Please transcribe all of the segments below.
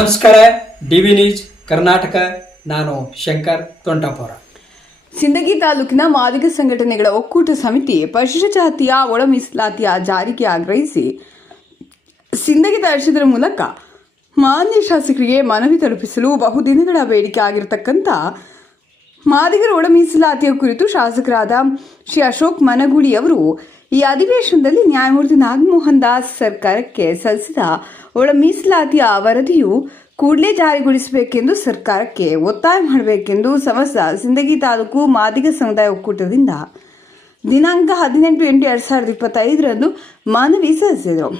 ನಮಸ್ಕಾರ. DV news Karnataka. ನಾನು ಶಂಕರ್ ತೊಂಟಾಪುರ. ಸಿಂದಗಿ ತಾಲೂಕಿನ ಮಾದಿಗ ಸಂಘಟನೆಗಳ ಒಕ್ಕೂಟ ಸಮಿತಿ ಪರಿಶಿಷ್ಟ ಜಾತಿಯ ಒಳ ಮೀಸಲಾತಿಯ ಜಾರಿಗೆ ಆಗ್ರಹಿಸಿ ಸಿಂದಗಿ ತಹಶೀಲ್ದಾರ್ ಮೂಲಕ ಮಾನ್ಯ ಶಾಸಕರಿಗೆ ಮನವಿ ತಲುಪಿಸಲು ಬಹುದಿನಗಳ ಬೇಡಿಕೆ ಆಗಿರತಕ್ಕಂಥ ಮಾದಿಗರ ಒಳ ಮೀಸಲಾತಿಯ ಕುರಿತು ಶಾಸಕರಾದ ಶ್ರೀ ಅಶೋಕ್ ಮನಗೂಳಿ ಅವರು ಈ ಅಧಿವೇಶನದಲ್ಲಿ ನ್ಯಾಯಮೂರ್ತಿ ನಾಗಮೋಹನ್ ದಾಸ್ ಸರ್ಕಾರಕ್ಕೆ ಸಲ್ಲಿಸಿದ ಒಳ ಮೀಸಲಾತಿಯ ವರದಿಯು ಕೂಡಲೇ ಜಾರಿಗೊಳಿಸಬೇಕೆಂದು ಸರ್ಕಾರಕ್ಕೆ ಒತ್ತಾಯ ಮಾಡಬೇಕೆಂದು ಸಮಸ್ತ ಸಿಂದಗಿ ತಾಲೂಕು ಮಾದಿಗ ಸಮುದಾಯ ಒಕ್ಕೂಟದಿಂದ ದಿನಾಂಕ 18/8/2025 ಮನವಿ ಸಲ್ಲಿಸಿದರು.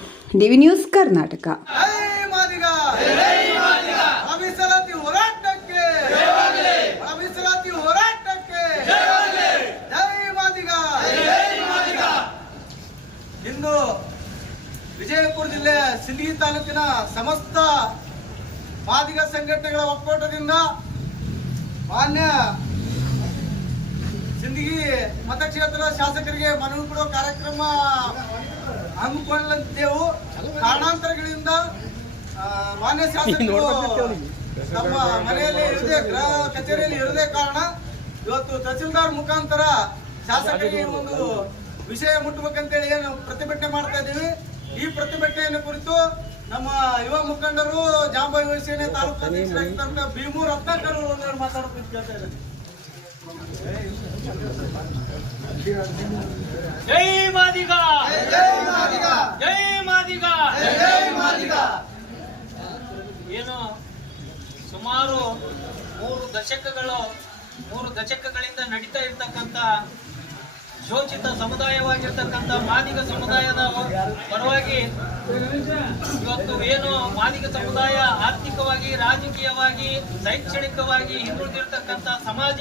DV news Karnataka. ಇಂದು ವಿಜಯಪುರ ಜಿಲ್ಲೆ ಸಿಂದಗಿ ತಾಲೂಕಿನ ಸಮಸ್ತ ಮಾದಿಗ ಸಂಘಟನೆಗಳ ಒಕ್ಕೂಟದಿಂದ ಮಾನ್ಯ ಸಿಂದಗಿ ಮತಕ್ಷೇತ್ರದ ಶಾಸಕರಿಗೆ ಮನವಿ ಕೊಡುವ ಕಾರ್ಯಕ್ರಮ ಹಮ್ಮಿಕೊಳ್ಳುತ್ತೇವು. ಕಾರಣಾಂತರಗಳಿಂದ ಮಾನ್ಯ ಶಾಸಕರು ತಮ್ಮ ಮನೆಯಲ್ಲಿ ಇರದೆ, ಗೃಹ ಕಚೇರಿಯಲ್ಲಿ ಇರದೇ ಕಾರಣ ಇವತ್ತು ತಹಸೀಲ್ದಾರ್ ಮುಖಾಂತರ ಶಾಸಕರಿಗೆ ಒಂದು ವಿಷಯ ಮುಟ್ಟಬೇಕಂತೇಳಿ ಏನು ಪ್ರತಿಭಟನೆ ಮಾಡ್ತಾ ಇದ್ದೀವಿ. ಈ ಪ್ರತಿಭಟನೆಯನ್ನು ಕುರಿತು ನಮ್ಮ ಯುವ ಮುಖಂಡರು ಜಾಂಬಾಯಿ ವೈಸೇನೆ ತಾಲೂಕು ಅಧ್ಯಕ್ಷರಾಗಿದ್ದಂತ ಭೀಮೂರ್ ರತ್ನಾಕರ್ ಅವರು ಮಾತಾಡೋದು ಕೇಳ್ತಾ ಇದ್ದಾರೆ. ಜೈ ಮಾದಿಗ, ಜೈ ಮಾದಿಗ, ಜೈ ಮಾದಿಗ, ಜೈ ಮಾದಿಗ. ಏನು ಸುಮಾರು 3 ದಶಕಗಳಿಂದ ನಡೀತಾ ಇರ್ತಕ್ಕಂಥ ಶೋಷಿತ ಸಮುದಾಯವಾಗಿರ್ತಕ್ಕಂಥ ಮಾದಿಗ ಸಮುದಾಯದ ಪರವಾಗಿ ಇವತ್ತು ಏನು ಮಾದಿಗ ಸಮುದಾಯ ಆರ್ಥಿಕವಾಗಿ, ರಾಜಕೀಯವಾಗಿ, ಶೈಕ್ಷಣಿಕವಾಗಿ ಹಿಂದುಳಿದಿರ್ತಕ್ಕಂಥ ಸಮಾಜ,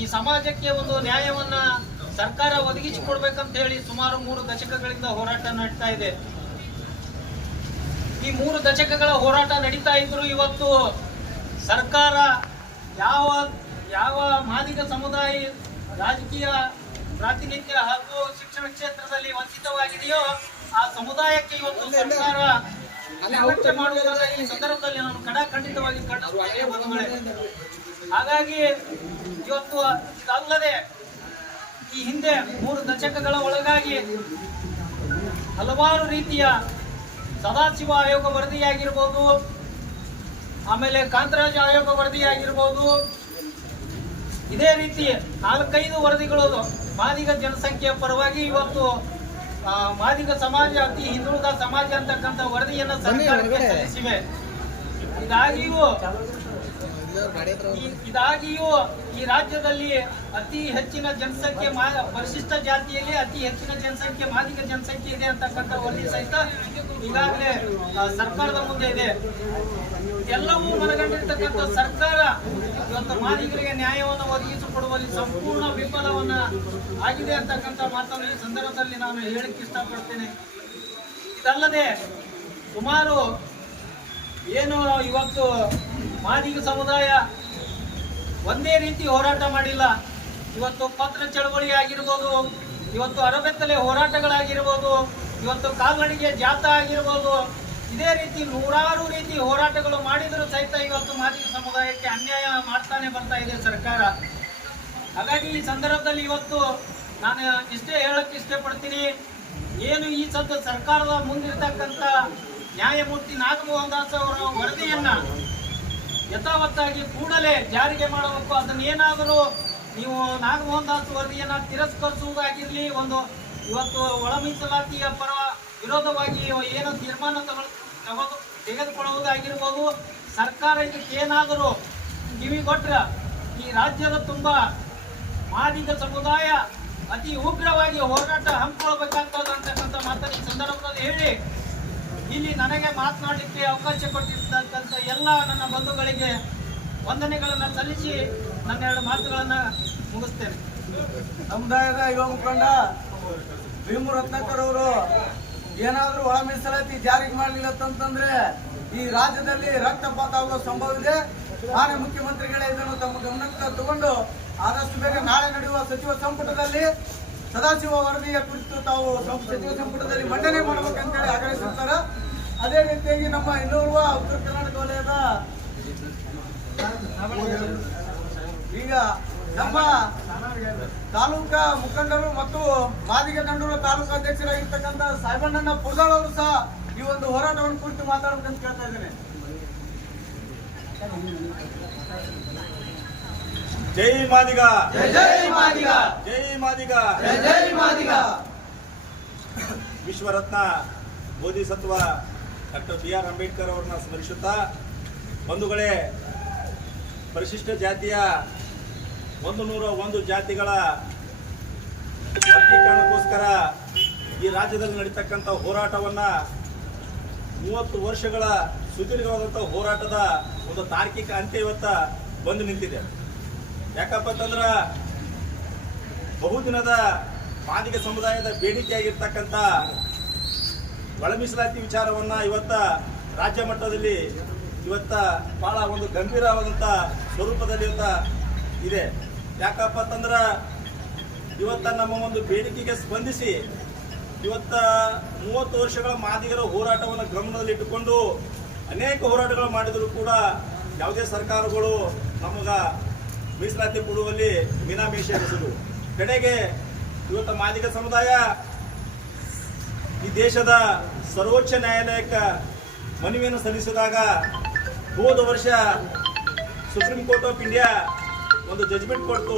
ಈ ಸಮಾಜಕ್ಕೆ ಒಂದು ನ್ಯಾಯವನ್ನ ಸರ್ಕಾರ ಒದಗಿಸಿಕೊಡ್ಬೇಕಂತ ಹೇಳಿ ಸುಮಾರು 3 ದಶಕಗಳಿಂದ ಹೋರಾಟ ನಡೀತಾ ಇದೆ. ಈ 3 ದಶಕಗಳ ಹೋರಾಟ ನಡೀತಾ ಇದ್ರು ಇವತ್ತು ಸರ್ಕಾರ ಯಾವ ಮಾದಿಗ ಸಮುದಾಯ ರಾಜಕೀಯ ಪ್ರಾತಿನಿಧ್ಯ ಹಾಗೂ ಶಿಕ್ಷಣ ಕ್ಷೇತ್ರದಲ್ಲಿ ವಂಚಿತವಾಗಿದೆಯೋ ಆ ಸಮುದಾಯಕ್ಕೆ ಇವತ್ತು ಸರ್ಕಾರ ನಿರ್ಲಕ್ಷ್ಯ ಮಾಡುವುದರ ಈ ಸಂದರ್ಭದಲ್ಲಿ ನಾನು ಖಂಡಿತವಾಗಿ ಖಂಡಿಸುತ್ತೇನೆ. ಹಾಗಾಗಿ ಇವತ್ತು ಇದಲ್ಲದೆ ಈ ಹಿಂದೆ 3 ದಶಕಗಳ ಒಳಗಾಗಿ ಹಲವಾರು ರೀತಿಯ ಸದಾಶಿವ ಆಯೋಗ ವರದಿಯಾಗಿರ್ಬೋದು, ಆಮೇಲೆ ಕಾಂತರಾಜ್ ಆಯೋಗ ವರದಿಯಾಗಿರ್ಬೋದು, ಇದೇ ರೀತಿ 4-5 ವರದಿಗಳು ಮಾದಿಗ ಜನಸಂಖ್ಯೆಯ ಪರವಾಗಿ ಇವತ್ತು ಮಾದಿಗ ಸಮಾಜ ಅತಿ ಹಿಂದುಳಿದ ಸಮಾಜ ಅಂತಕ್ಕಂಥ ವರದಿಯನ್ನು ಸರ್ಕಾರಕ್ಕೆ ಸಲ್ಲಿಸಿವೆ. ಇದಾಗಿಯೂ ಈ ರಾಜ್ಯದಲ್ಲಿ ಅತಿ ಹೆಚ್ಚಿನ ಜನಸಂಖ್ಯೆ ಪರಿಶಿಷ್ಟ ಜಾತಿಯಲ್ಲಿ ಅತಿ ಹೆಚ್ಚಿನ ಜನಸಂಖ್ಯೆ ಮಾದಿಗ ಜನಸಂಖ್ಯೆ ಇದೆ ಅಂತಕ್ಕಂಥ ವರದಿ ಸಹಿತ ಈಗಾಗಲೇ ಸರ್ಕಾರದ ಮುಂದೆ ಇದೆ. ಎಲ್ಲವೂ ಮನಗಂಡಿರ್ತಕ್ಕಂಥ ಸರ್ಕಾರ ಇವತ್ತು ಮಾದಿಗರಿಗೆ ನ್ಯಾಯವನ್ನು ಒದಗಿಸಿಕೊಡುವಲ್ಲಿ ಸಂಪೂರ್ಣ ವಿಫಲವನ್ನ ಆಗಿದೆ ಅಂತಕ್ಕಂಥ ಮಾತನ್ನು ಈ ಸಂದರ್ಭದಲ್ಲಿ ನಾನು ಹೇಳಕ್ಕೆ ಇಷ್ಟಪಡ್ತೇನೆ. ಇದಲ್ಲದೆ ಸುಮಾರು ಏನು ಇವತ್ತು ಮಾದಿಗ ಸಮುದಾಯ ಒಂದೇ ರೀತಿ ಹೋರಾಟ ಮಾಡಿಲ್ಲ. ಇವತ್ತು ಪತ್ರ ಚಳವಳಿ ಆಗಿರ್ಬೋದು, ಇವತ್ತು ಅರಬೆತ್ತಲೆ ಹೋರಾಟಗಳಾಗಿರ್ಬೋದು, ಇವತ್ತು ಕಾಲ್ನಡಿಗೆ ಜಾಥಾ ಆಗಿರ್ಬೋದು, ಇದೇ ರೀತಿ 100 ರೀತಿ ಹೋರಾಟಗಳು ಮಾಡಿದರೂ ಸಹಿತ ಇವತ್ತು ಮಾದಿಗ ಸಮುದಾಯಕ್ಕೆ ಅನ್ಯಾಯ ಮಾಡ್ತಾನೆ ಬರ್ತಾ ಇದೆ ಸರ್ಕಾರ. ಹಾಗಾಗಿ ಈ ಸಂದರ್ಭದಲ್ಲಿ ಇವತ್ತು ನಾನು ಇಷ್ಟೇ ಹೇಳಕ್ಕೆ ಇಷ್ಟಪಡ್ತೀನಿ, ಏನು ಈ ಸರ್ಕಾರದ ಮುಂದಿರ್ತಕ್ಕಂಥ ನ್ಯಾಯಮೂರ್ತಿ ನಾಗಮೋಹನ್ ದಾಸ್ ಅವರ ವರದಿಯನ್ನ ಯಥಾವತ್ತಾಗಿ ಕೂಡಲೇ ಜಾರಿಗೆ ಮಾಡಬೇಕು. ಅದನ್ನೇನಾದರೂ ನೀವು ನಾಗಮೋಹನ್ ದಾಸ್ ವರದಿಯನ್ನ ತಿರಸ್ಕರಿಸುವುದಾಗಿರ್ಲಿ, ಒಂದು ಇವತ್ತು ಒಳ ಮೀಸಲಾತಿಯ ಪರ ವಿರೋಧವಾಗಿ ಏನು ತೀರ್ಮಾನ ತೆಗೆದುಕೊಳ್ಳುವುದಾಗಿರ್ಬೋದು, ಸರ್ಕಾರ ಇದಕ್ಕೇನಾದರೂ ಕಿವಿಗೊಟ್ರ ಈ ರಾಜ್ಯದ ತುಂಬ ಮಾದಿಗ ಸಮುದಾಯ ಅತಿ ಉಗ್ರವಾಗಿ ಹೋರಾಟ ಹಮ್ಮಿಕೊಳ್ಳಬೇಕಾಗ್ತದೆ ಅಂತಕ್ಕಂಥ ಮಾತನ್ನು ಈ ಸಂದರ್ಭದಲ್ಲಿ ಹೇಳಿ ಇಲ್ಲಿ ನನಗೆ ಮಾತನಾಡಲಿಕ್ಕೆ ಅವಕಾಶ ಕೊಟ್ಟಿರ್ತಕ್ಕಂಥ ಎಲ್ಲ ನನ್ನ ಬಂಧುಗಳಿಗೆ ವಂದನೆಗಳನ್ನು ಸಲ್ಲಿಸಿ ನನ್ನ 2 ಮಾತುಗಳನ್ನು ಮುಗಿಸ್ತೇನೆ. ಸಮುದಾಯದ ಯುವ ಮುಖಂಡ ಭೀಮೂರ್ ರತ್ನಾಕರ್ ಅವರು ಏನಾದರೂ ಒಳ ಮೀಸಲಾತಿ ಜಾರಿಗೆ ಮಾಡಲಿಲ್ಲ ಅಂತಂದ್ರೆ ಈ ರಾಜ್ಯದಲ್ಲಿ ರಕ್ತಪಾತ ಆಗುವ ಸಂಭವ ಇದೆ. ಮಾನ್ಯ ಮುಖ್ಯಮಂತ್ರಿಗಳೇ ಇದನ್ನು ತಮ್ಮ ಗಮನಕ್ಕೆ ತಗೊಂಡು ಆದಷ್ಟು ಬೇಗ ನಾಳೆ ನಡೆಯುವ ಸಚಿವ ಸಂಪುಟದಲ್ಲಿ ಸದಾಶಿವ ವರದಿಯ ಕುರಿತು ತಾವು ಸಚಿವ ಸಂಪುಟದಲ್ಲಿ ಮಂಡನೆ ಮಾಡಬೇಕಂತೇಳಿ ಆಗ್ರಹಿಸುತ್ತಾರೆ. ಅದೇ ರೀತಿಯಾಗಿ ನಮ್ಮ ಇನ್ನೋರ್ವ ಉತ್ತರ ಕರ್ನಾಟಕ ವಲಯದ ಈಗ ನಮ್ಮ ತಾಲೂಕಾ ಮುಖಂಡರು ಮತ್ತು ಮಾದಿಗ ಗಂಡೂರು ತಾಲೂಕಾ ಅಧ್ಯಕ್ಷರಾಗಿರ್ತಕ್ಕಂಥ ಸಾಹೇಬಣ್ಣನ ಪುರ್ದಾಳ್ ಅವರು ಸಹ ಈ ಒಂದು ಹೋರಾಟವನ್ನು ಕುರಿತು ಮಾತಾಡಬೇಕಂತ ಕೇಳ್ತಾ ಇದ್ದೇನೆ. ಜೈ ಮಾದಿಗ, ಜೈ ಮಾದಿಗ, ಜೈ ಮಾದಿಗ, ಜೈ ಮಾದಿಗ. ವಿಶ್ವರತ್ನ ಬೋಧಿಸತ್ವ ಡಾಕ್ಟರ್ BR ಅಂಬೇಡ್ಕರ್ ಅವರನ್ನ ಸ್ಮರಿಸುತ್ತಾ, ಬಂಧುಗಳೇ, ಪರಿಶಿಷ್ಟ ಜಾತಿಯ 101 ಜಾತಿಗಳ ವರ್ಗೀಕರಣಕ್ಕೋಸ್ಕರ ಈ ರಾಜ್ಯದಲ್ಲಿ ನಡೀತಕ್ಕಂಥ ಹೋರಾಟವನ್ನ 30 ವರ್ಷಗಳ ಸುದೀರ್ಘವಾದಂಥ ಹೋರಾಟದ ಒಂದು ತಾರ್ಕಿಕ ಅಂತ್ಯ ಇವತ್ತ ಬಂದು ನಿಂತಿದೆ. ಯಾಕಪ್ಪ ಅಂತಂದ್ರೆ ಬಹುದಿನದ ಮಾದಿಗ ಸಮುದಾಯದ ಬೇಡಿಕೆಯಾಗಿರ್ತಕ್ಕಂಥ ಒಳ ಮೀಸಲಾತಿ ವಿಚಾರವನ್ನ ಇವತ್ತ ರಾಜ್ಯ ಮಟ್ಟದಲ್ಲಿ ಇವತ್ತ ಬಹಳ ಒಂದು ಗಂಭೀರವಾದಂಥ ಸ್ವರೂಪದಲ್ಲಿ ಇವತ್ತ ಇದೆ. ಯಾಕಪ್ಪ ಅಂತಂದ್ರೆ ಇವತ್ತ ನಮ್ಮ ಒಂದು ಬೇಡಿಕೆಗೆ ಸ್ಪಂದಿಸಿ ಇವತ್ತ 30 ವರ್ಷಗಳ ಮಾದಿಗರ ಹೋರಾಟವನ್ನು ಗಮನದಲ್ಲಿಟ್ಟುಕೊಂಡು ಅನೇಕ ಹೋರಾಟಗಳು ಮಾಡಿದರೂ ಕೂಡ ಯಾವುದೇ ಸರ್ಕಾರಗಳು ನಮಗ ಮೀಸಲಾತಿ ಕೊಡುವಲ್ಲಿ ಮೀನಾಮೇಷ ಎನಿಸಲು ಕಡೆಗೆ ಇವತ್ತ ಮಾದಿಗ ಸಮುದಾಯ ಈ ದೇಶದ ಸರ್ವೋಚ್ಚ ನ್ಯಾಯಾಲಯಕ್ಕೆ ಮನವಿಯನ್ನು ಸಲ್ಲಿಸಿದಾಗ ಹೋದ ವರ್ಷ ಸುಪ್ರೀಂ ಕೋರ್ಟ್ ಆಫ್ ಇಂಡಿಯಾ ಒಂದು ಜಜ್ಮೆಂಟ್ ಕೊಡ್ತು.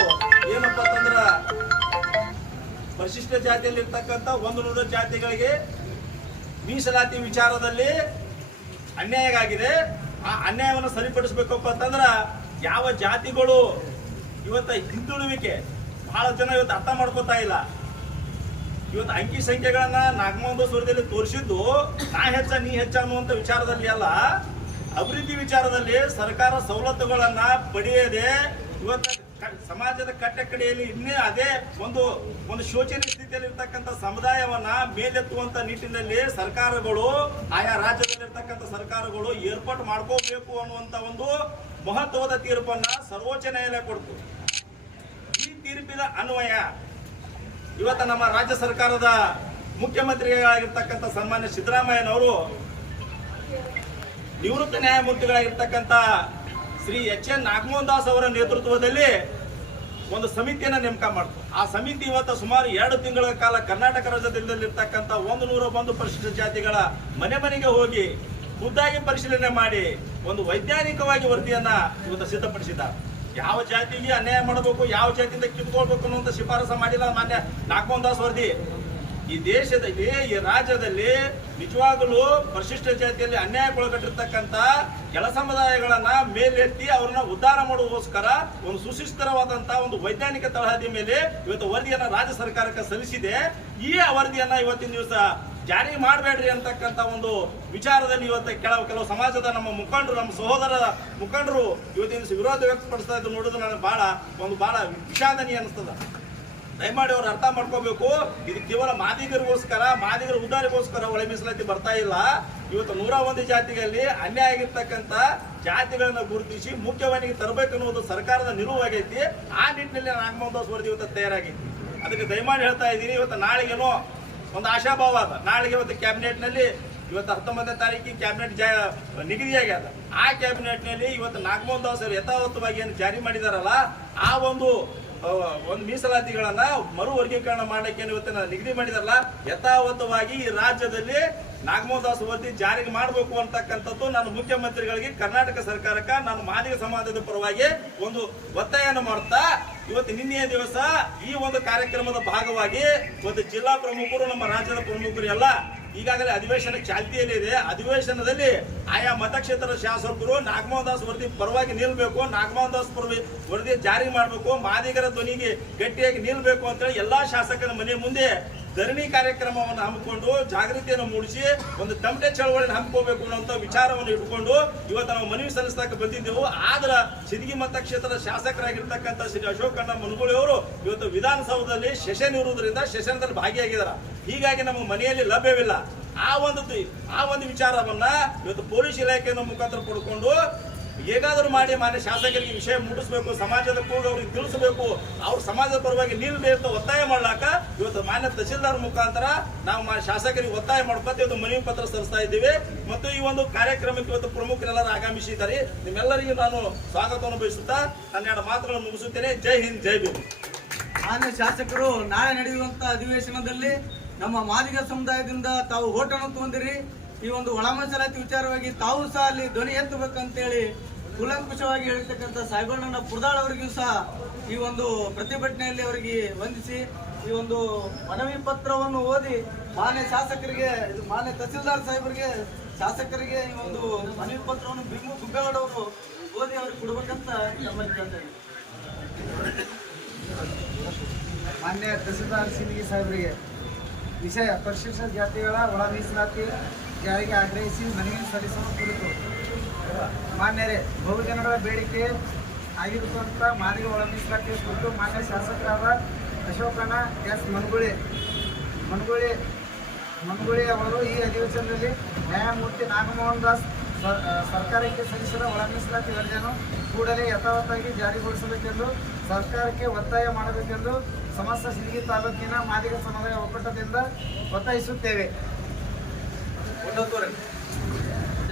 ಏನಪ್ಪ ಅಂತಂದ್ರ ಪರಿಶಿಷ್ಟ ಜಾತಿಯಲ್ಲಿ ಇರ್ತಕ್ಕಂಥ 100 ಜಾತಿಗಳಿಗೆ ಮೀಸಲಾತಿ ವಿಚಾರದಲ್ಲಿ ಅನ್ಯಾಯ ಆಗಿದೆ. ಆ ಅನ್ಯಾಯವನ್ನು ಸರಿಪಡಿಸಬೇಕಪ್ಪ ಅಂತಂದ್ರ ಯಾವ ಜಾತಿಗಳು ಇವತ್ತ ಹಿಂದುಳುವಿಕೆ ಬಹಳ ಜನ ಇವತ್ತು ಅರ್ಥ ಮಾಡ್ಕೋತಾ ಇಲ್ಲ. ಇವತ್ತು ಅಂಕಿ ಸಂಖ್ಯೆಗಳನ್ನ ನಾಗಮೋಹನ ಸ್ವರದಲ್ಲಿ ತೋರಿಸಿದ್ದು ನಾ ಹೆಚ್ಚ ನೀ ಹೆಚ್ಚ ಅನ್ನುವಂಥ ವಿಚಾರದಲ್ಲಿ ಅಲ್ಲ, ಅಭಿವೃದ್ಧಿ ವಿಚಾರದಲ್ಲಿ ಸರ್ಕಾರ ಸವಲತ್ತುಗಳನ್ನ ಪಡೆಯದೆ ಇವತ್ತು ಸಮಾಜದ ಕಟ್ಟಕಡೆಯಲ್ಲಿ ಇನ್ನೇ ಅದೇ ಒಂದು ಶೋಚನೀಯ ಸ್ಥಿತಿಯಲ್ಲಿ ಇರ್ತಕ್ಕಂಥ ಸಮುದಾಯವನ್ನ ಮೇಲೆತ್ತುವಂತ ನಿಟ್ಟಿನಲ್ಲಿ ಸರ್ಕಾರಗಳು, ಆಯಾ ರಾಜ್ಯದಲ್ಲಿರ್ತಕ್ಕಂಥ ಸರ್ಕಾರಗಳು ಏರ್ಪಾಟ್ ಮಾಡ್ಕೋಬೇಕು ಅನ್ನುವಂತ ಒಂದು ಮಹತ್ವದ ತೀರ್ಪನ್ನ ಸರ್ವೋಚ್ಚ ನ್ಯಾಯಾಲಯ ಕೊಡ್ತು. ಈ ತೀರ್ಪಿನ ಅನ್ವಯ ಇವತ್ತ ನಮ್ಮ ರಾಜ್ಯ ಸರ್ಕಾರದ ಮುಖ್ಯಮಂತ್ರಿಗಳಾಗಿರ್ತಕ್ಕಂಥ ಸನ್ಮಾನ್ಯ ಸಿದ್ದರಾಮಯ್ಯನವರು ನಿವೃತ್ತ ನ್ಯಾಯಮೂರ್ತಿಗಳಾಗಿರ್ತಕ್ಕಂಥ ಶ್ರೀ HN ನಾಗಮೋಹನ್ ದಾಸ್ ಅವರ ನೇತೃತ್ವದಲ್ಲಿ ಒಂದು ಸಮಿತಿಯನ್ನು ನೇಮಕ ಮಾಡ್ತು. ಆ ಸಮಿತಿ ಇವತ್ತು ಸುಮಾರು 2 ತಿಂಗಳ ಕಾಲ ಕರ್ನಾಟಕ ರಾಜ್ಯದಲ್ಲಿರ್ತಕ್ಕಂಥ 101 ಪರಿಶಿಷ್ಟ ಜಾತಿಗಳ ಮನೆಗೆ ಹೋಗಿ ಖುದ್ದಾಗಿ ಪರಿಶೀಲನೆ ಮಾಡಿ ಒಂದು ವೈಜ್ಞಾನಿಕವಾಗಿ ವರದಿಯನ್ನ ಇವತ್ತು ಸಿದ್ಧಪಡಿಸಿದ್ದಾರೆ. ಯಾವ ಜಾತಿಗೆ ಅನ್ಯಾಯ ಮಾಡಬೇಕು, ಯಾವ ಜಾತಿಯಿಂದ ಕಿತ್ಕೊಳ್ಬೇಕು ಅನ್ನುವಂಥ ಶಿಫಾರಸ ಮಾಡಿಲ್ಲ ಮಾನ್ಯ ನಾಗಮೋಹನ್ ದಾಸ್ ವರದಿ. ಈ ದೇಶದಲ್ಲಿ, ಈ ರಾಜ್ಯದಲ್ಲಿ ನಿಜವಾಗಲೂ ಪರಿಶಿಷ್ಟ ಜಾತಿಯಲ್ಲಿ ಅನ್ಯಾಯಕ್ಕೊಳಗಟ್ಟಿರ್ತಕ್ಕಂಥ ಕೆಲ ಸಮುದಾಯಗಳನ್ನ ಮೇಲೆತ್ತಿ ಅವ್ರನ್ನ ಉದ್ಧಾರ ಮಾಡುವುದಕ್ಕೋಸ್ಕರ ಒಂದು ಸುಶಿಸ್ತರವಾದಂತಹ ಒಂದು ವೈಜ್ಞಾನಿಕ ತಳಹದಿ ಮೇಲೆ ಇವತ್ತು ವರದಿಯನ್ನ ರಾಜ್ಯ ಸರ್ಕಾರಕ್ಕೆ ಸಲ್ಲಿಸಿದೆ. ಈ ವರದಿಯನ್ನ ಇವತ್ತಿನ ದಿವಸ ಜಾರಿ ಮಾಡಬೇಡ್ರಿ ಅಂತಕ್ಕಂಥ ಒಂದು ವಿಚಾರದಲ್ಲಿ ಇವತ್ತು ಕೆಲವು ಸಮಾಜದ ನಮ್ಮ ಮುಖಂಡರು, ನಮ್ಮ ಸಹೋದರ ಮುಖಂಡರು ಇವತ್ತಿನ ದಿವಸ ವಿರೋಧ ವ್ಯಕ್ತಪಡಿಸ್ತಾ ಇದ್ದು ನೋಡೋದು ನನಗೆ ಬಹಳ ವಿಷಾದನೀಯ ಅನಿಸ್ತದ. ದಯಮಾಡಿ ಅವ್ರು ಅರ್ಥ ಮಾಡ್ಕೋಬೇಕು, ಇದು ಕೇವಲ ಮಾದಿಗರಿಗೋಸ್ಕರ, ಮಾದಿಗರ ಉದ್ಧಾರಕ್ಕೋಸ್ಕರ ಒಳ ಮೀಸಲಾತಿ ಬರ್ತಾ ಇಲ್ಲ. ಇವತ್ತು 101 ಜಾತಿಗಳಲ್ಲಿ ಅನ್ಯಾಯ ಆಗಿರ್ತಕ್ಕಂಥ ಜಾತಿಗಳನ್ನ ಗುರುತಿಸಿ ಮುಖ್ಯವಾಹಿನಿಗೆ ತರಬೇಕು ಅನ್ನೋದು ಸರ್ಕಾರದ ನಿಲುವಾಗೈತಿ. ಆ ನಿಟ್ಟಿನಲ್ಲಿ ನಾಗಮೋಹನ್ ದಾಸ್ ವರದಿ ಇವತ್ತು ತಯಾರಾಗೈತಿ. ಅದಕ್ಕೆ ದಯಮಾಡಿ ಹೇಳ್ತಾ ಇದ್ದೀನಿ, ಇವತ್ತು ನಾಳೆಗೇನೋ ಒಂದು ಆಶಾಭಾವ ಅದ. ನಾಳೆಗೆ ಇವತ್ತು ಕ್ಯಾಬಿನೆಟ್ನಲ್ಲಿ ಇವತ್ತು 19ನೇ ತಾರೀಕಿಗೆ ಕ್ಯಾಬಿನೆಟ್ ನಿಗದಿಯಾಗ್ಯದ. ಆ ಕ್ಯಾಬಿನೆಟ್ನಲ್ಲಿ ಇವತ್ತು ನಾಗಮೋಹನ್ ದಾಸ್ ಅವರು ಯಥಾವತ್ತವಾಗಿ ಏನು ಜಾರಿ ಮಾಡಿದಾರಲ್ಲ, ಆ ಒಂದು ಮೀಸಲಾತಿಗಳನ್ನ ಮರು ವರ್ಗೀಕರಣ ಮಾಡಲಿಕ್ಕೆ ಇವತ್ತಿನ ನಿಗದಿ ಮಾಡಿದಾರಲ್ಲ, ಯಥಾವತ್ತವಾಗಿ ಈ ರಾಜ್ಯದಲ್ಲಿ ನಾಗಮೋಹನ್ ದಾಸ್ ವರದಿ ಜಾರಿಗೆ ಮಾಡಬೇಕು ಅಂತಕ್ಕಂಥದ್ದು ನಾನು ಮುಖ್ಯಮಂತ್ರಿಗಳಿಗೆ, ಕರ್ನಾಟಕ ಸರ್ಕಾರಕ್ಕೆ, ನಾನು ಮಾದಿಗ ಸಮಾಜದ ಪರವಾಗಿ ಒಂದು ಒತ್ತಾಯವನ್ನು ಮಾಡ್ತಾ ಇವತ್ತು ನಿನ್ನೆಯ ದಿವಸ ಈ ಒಂದು ಕಾರ್ಯಕ್ರಮದ ಭಾಗವಾಗಿ ಒಂದು ಜಿಲ್ಲಾ ಪ್ರಮುಖರು, ನಮ್ಮ ರಾಜ್ಯದ ಪ್ರಮುಖರು ಎಲ್ಲ ಈಗಾಗಲೇ ಅಧಿವೇಶನ ಚಾಲ್ತಿಯಲ್ಲಿದೆ. ಅಧಿವೇಶನದಲ್ಲಿ ಆಯಾ ಮತಕ್ಷೇತ್ರದ ಶಾಸಕರು ನಾಗಮೋಹನ್ ದಾಸ್ ವರದಿ ಪರವಾಗಿ ನಿಲ್ಬೇಕು, ನಾಗಮೋಹನ್ ದಾಸ್ ವರದಿ ಜಾರಿ ಮಾಡಬೇಕು, ಮಾದಿಗರ ಧ್ವನಿಗೆ ಗಟ್ಟಿಯಾಗಿ ನಿಲ್ಬೇಕು ಅಂತೇಳಿ ಎಲ್ಲಾ ಶಾಸಕರ ಮನೆ ಮುಂದೆ ಧರಣಿ ಕಾರ್ಯಕ್ರಮವನ್ನು ಹಮ್ಮಿಕೊಂಡು ಜಾಗೃತಿಯನ್ನು ಮೂಡಿಸಿ ಒಂದು ತಮಟೆ ಚಳವಳಿಯನ್ನು ಹಮ್ಮಿಕೋಬೇಕು ಅನ್ನುವಂಥ ವಿಚಾರವನ್ನು ಇಟ್ಕೊಂಡು ಇವತ್ತು ನಾವು ಮನವಿ ಸಲ್ಲಿಸಕ್ಕೆ ಬಂದಿದ್ದೆವು. ಆದ್ರೆ ಸಿದ್ಗಿ ಮತಕ್ಷೇತ್ರದ ಶಾಸಕರಾಗಿರ್ತಕ್ಕಂಥ ಶ್ರೀ ಅಶೋಕಣ್ಣ ಮುನುಗೋಳಿ ಅವರು ಇವತ್ತು ವಿಧಾನಸೌಧದಲ್ಲಿ ಸೆಷನ್ ಇರುವುದರಿಂದ ಸೆಷನ್ದಲ್ಲಿ ಭಾಗಿಯಾಗಿದ್ದಾರೆ. ಹೀಗಾಗಿ ನಮ್ಮ ಮನೆಯಲ್ಲಿ ಲಭ್ಯವಿಲ್ಲ. ಆ ಒಂದು ವಿಚಾರವನ್ನ ಇವತ್ತು ಪೊಲೀಸ್ ಇಲಾಖೆಯ ಮುಖಾಂತರ ಪಡ್ಕೊಂಡು ಹೇಗಾದರೂ ಮಾಡಿ ಮಾನ್ಯ ಶಾಸಕರಿಗೆ ವಿಷಯ ಮುಟ್ಟಿಸ್ಬೇಕು, ಸಮಾಜದ ಕೂಗು ಅವ್ರಿಗೆ ತಿಳಿಸಬೇಕು, ಅವ್ರ ಸಮಾಜದ ಪರವಾಗಿ ನಿಲ್ಲದೆ ಅಂತ ಒತ್ತಾಯ ಮಾಡ್ಲಾಕ ಇವತ್ತು ಮಾನ್ಯ ತಹಶೀಲ್ದಾರ್ ಮುಖಾಂತರ ನಾವು ಶಾಸಕರಿಗೆ ಒತ್ತಾಯ ಮಾಡ್ಕೊತ ಇವತ್ತು ಮನವಿ ಪತ್ರ ಸಲ್ಲಿಸ್ತಾ ಇದ್ದೀವಿ. ಮತ್ತು ಈ ಒಂದು ಕಾರ್ಯಕ್ರಮಕ್ಕೆ ಇವತ್ತು ಪ್ರಮುಖರೆಲ್ಲರೂ ಆಗಮಿಸಿದ್ದಾರೆ. ನಿಮ್ಮೆಲ್ಲರಿಗೂ ನಾನು ಸ್ವಾಗತವನ್ನು ಬಯಸುತ್ತಾ ನನ್ನ ಎರಡು ಮಾತುಗಳನ್ನು ಮುಗಿಸುತ್ತೇನೆ. ಜೈ ಹಿಂದ್, ಜೈ ಭೀಮ್. ಮಾನ್ಯ ಶಾಸಕರು ನಾಳೆ ನಡೆಯುವಂತ ಅಧಿವೇಶನದಲ್ಲಿ ನಮ್ಮ ಮಾದಿಗ ಸಮುದಾಯದಿಂದ ತಾವು ಓಟನ್ನು ತಗೊಂಡಿರಿ. ಈ ಒಂದು ಒಳ ಮೀಸಲಾತಿ ವಿಚಾರವಾಗಿ ತಾವು ಸಹ ಅಲ್ಲಿ ಧ್ವನಿ ಎತ್ತಬೇಕಂತೇಳಿ ಕೂಲಂಕುಷವಾಗಿ ಹೇಳಿರ್ತಕ್ಕಂಥ ಸಾಹೇಬಣ್ಣನ ಪುರದಾಳ್ ಅವರಿಗೂ ಸಹ ಈ ಒಂದು ಪ್ರತಿಭಟನೆಯಲ್ಲಿ ಅವರಿಗೆ ವಂದಿಸಿ ಈ ಒಂದು ಮನವಿ ಪತ್ರವನ್ನು ಓದಿ ಮಾನ್ಯ ಶಾಸಕರಿಗೆ, ಮಾನ್ಯ ತಹಸೀಲ್ದಾರ್ ಸಾಹೇಬರಿಗೆ, ಶಾಸಕರಿಗೆ ಈ ಒಂದು ಮನವಿ ಪತ್ರವನ್ನು ಭೀಮು ಗುಬ್ಬೇಗೌಡ ಅವರು ಓದಿ ಅವ್ರಿಗೆ ಕೊಡ್ಬೇಕಂತ ನಮ್ಮಲ್ಲಿ ಕೇಳ್ತಾ ಇದ್ದೀವಿ. ಮಾನ್ಯ ತಹಸೀಲ್ದಾರ್ ಸಿಂದಗಿ ಸಾಹೇಬರಿಗೆ ವಿಷಯ ಪರಿಶಿಷ್ಟ ಜಾತಿಗಳ ಒಳ ಮೀಸಲಾತಿ ಜಾರಿಗೆ ಆಗ್ರಹಿಸಿ ಮನವಿ ಸಲ್ಲಿಸುವ ಕುರಿತು ಮಾನ್ಯರೇ, ಬಹುಜನಗಳ ಬೇಡಿಕೆ ಆಗಿರುವಂಥ ಮಾದಿಗ ಒಳ ಮೀಸಲಾತಿ ಕುರಿತು ಮಾನ್ಯ ಶಾಸಕರಾದ ಅಶೋಕಣ್ಣ ಎಸ್ ಮನಗುಳಿ ಅವರು ಈ ಅಧಿವೇಶನದಲ್ಲಿ ನ್ಯಾಯಮೂರ್ತಿ ನಾಗಮೋಹನ್ ದಾಸ್ ಸರ್ಕಾರಕ್ಕೆ ಸಲ್ಲಿಸಿದ ಒಳ ಮೀಸಲಾತಿ ವರದಿಯನ್ನು ಕೂಡಲೇ ಯಥಾವತ್ತಾಗಿ ಜಾರಿಗೊಳಿಸಬೇಕೆಂದು ಸರ್ಕಾರಕ್ಕೆ ಒತ್ತಾಯ ಮಾಡಬೇಕೆಂದು ಸಮಸ್ತ ಸಿಂದಗಿ ತಾಲೂಕಿನ ಮಾದಿಗ ಸಮುದಾಯ ಒಕ್ಕೂಟದಿಂದ ಒತ್ತಾಯಿಸುತ್ತೇವೆ.